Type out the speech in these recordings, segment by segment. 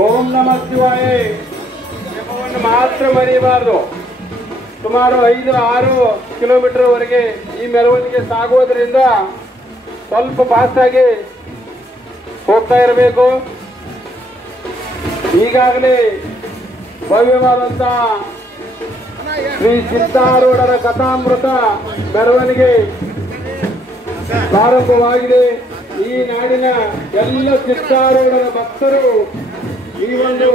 ಓಂ ನಮಃ ಶಿವಾಯ ಜಪವನ್ನು ಮಾತ್ರ ಮರೆಯಬಾರದು. ಸುಮಾರು 5-6 ಕಿಲೋಮೀಟರ್ ವರೆಗೆ ಈ ಮೆರವಣಿಗೆ ಸಾಗುವುದರಿಂದ ಸ್ವಲ್ಪ ಫಾಸ್ಟ್ ಆಗಿ ಹೋಗ್ತಾ ಇರಬೇಕು. ಈಗಾಗಲೇ ಭವ್ಯವಾದಂತಹ ಶ್ರೀ ಸಿದ್ಧಾರೂಢರ ಕಥಾಮೃತ ಮೆರವಣಿಗೆ ಪ್ರಾರಂಭವಾಗಿದೆ. ಈ ನಾಡಿನ ಎಲ್ಲ ಸಿದ್ಧಾರೂಢರ ಭಕ್ತರು ಈ ಒಂದು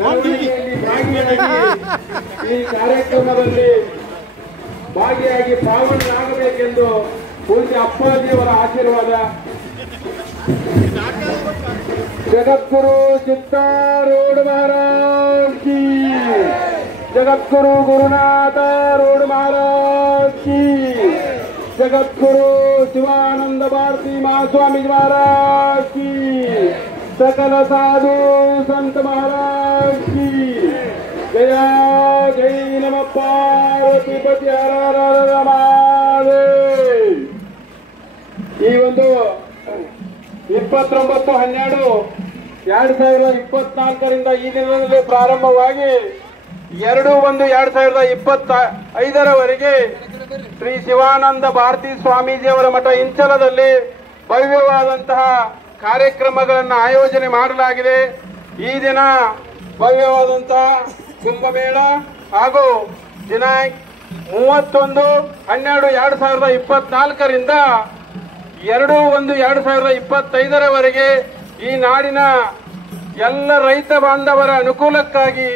ಮೆರವಣಿಗೆಯಲ್ಲಿ ಭಾಗಿಯಾಗಿ ಈ ಕಾರ್ಯಕ್ರಮದಲ್ಲಿ ಭಾಗಿಯಾಗಿ ಪಾಲ್ಗೊಳ್ಳಲಾಗಬೇಕೆಂದು ಪೂಜ್ಯ ಅಪ್ಪಾಜಿಯವರ ಆಶೀರ್ವಾದ. ಜಗದ್ಗುರು ಸಿದ್ಧಾರೂಢ ಮಹಾರಾಜ್ ಕಿ, ಜಗದ್ಗುರು ಗುರುನಾಥ ರೂಢ ಮಹಾರಾಜ್ ಕಿ, जगद्गुरु शिवानंद भारती महास्वामी महाराज की, सकल साधु संत महाराज की जया. जय नमः पार्वती पति हर हर महादेव. ಈ ಒಂದು 29/12/2024 ಈ ದಿನದಲ್ಲಿ ಪ್ರಾರಂಭವಾಗಿ 2/1/2025 ಶ್ರೀ ಶಿವಾನಂದ ಭಾರತಿ ಸ್ವಾಮೀಜಿಯವರ ಮಠ ಇಂಚಲದಲ್ಲಿ ಭವ್ಯವಾದಂತಹ ಕಾರ್ಯಕ್ರಮಗಳನ್ನು ಆಯೋಜನೆ ಮಾಡಲಾಗಿದೆ. ಈ ದಿನ ಭವ್ಯವಾದಂತಹ ಕುಂಭಮೇಳ ಹಾಗೂ ದಿನಾಂಕ 31/12/2024 2/1/2025 ಈ ನಾಡಿನ ಎಲ್ಲ ರೈತ ಬಾಂಧವರ ಅನುಕೂಲಕ್ಕಾಗಿ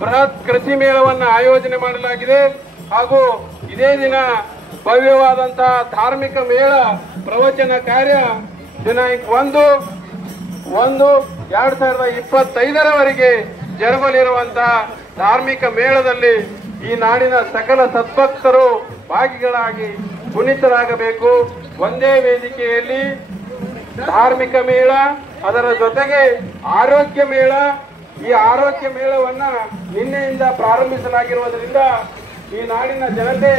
ಬೃಹತ್ ಕೃಷಿ ಮೇಳವನ್ನು ಆಯೋಜನೆ ಮಾಡಲಾಗಿದೆ. ಹಾಗೂ ಇದೇ ದಿನ ಭವ್ಯವಾದಂತಹ ಧಾರ್ಮಿಕ ಮೇಳ ಪ್ರವಚನ ಕಾರ್ಯ ದಿನಾಂಕ 1/1/2025 ಜರುಗಲಿರುವಂತಹ ಧಾರ್ಮಿಕ ಮೇಳದಲ್ಲಿ ಈ ನಾಡಿನ ಸಕಲ ಸದ್ಭಕ್ತರು ಭಾಗಿಗಳಾಗಿ ಪುನೀತರಾಗಬೇಕು. ಒಂದೇ ವೇದಿಕೆಯಲ್ಲಿ ಧಾರ್ಮಿಕ ಮೇಳ, ಅದರ ಜೊತೆಗೆ ಆರೋಗ್ಯ ಮೇಳ. ಈ ಆರೋಗ್ಯ ಮೇಳವನ್ನ ನಿನ್ನೆಯಿಂದ ಪ್ರಾರಂಭಿಸಲಾಗಿರುವುದರಿಂದ ಈ ನಾಡಿನ ಜನತೆ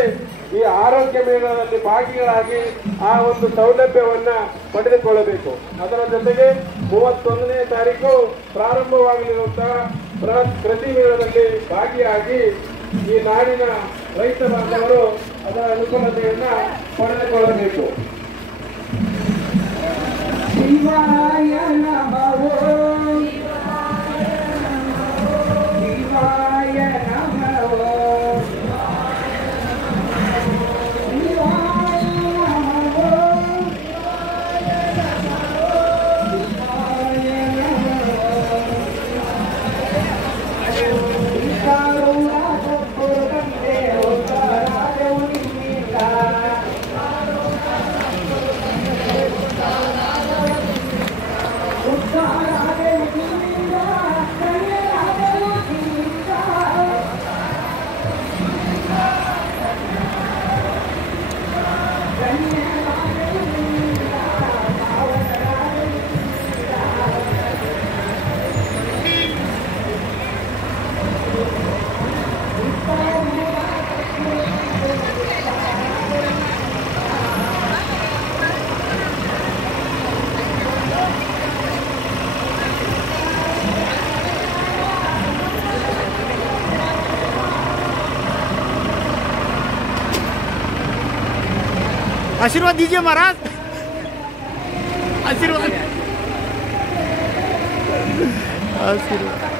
ಈ ಆರೋಗ್ಯ ಮೇಳದಲ್ಲಿ ಭಾಗಿಗಳಾಗಿ ಆ ಒಂದು ಸೌಲಭ್ಯವನ್ನ ಪಡೆದುಕೊಳ್ಳಬೇಕು. ಅದರ ಜೊತೆಗೆ 31ನೇ ತಾರೀಕು ಪ್ರಾರಂಭವಾಗಲಿರುವಂತಹ ಬೃಹತ್ ಕೃಷಿ ಮೇಳದಲ್ಲಿ ಭಾಗಿಯಾಗಿ ಈ ನಾಡಿನ ರೈತ ಬಾಂಧವರು ಅದರ ಅನುಕೂಲತೆಯನ್ನ ಪಡೆದುಕೊಳ್ಳಬೇಕು. ಶಿವಾಯ ನಮಃ, ಶಿವಾಯ ನಮಃ, आशीर्वाद दीजिए महाराज, आशीर्वाद आशीर्वाद.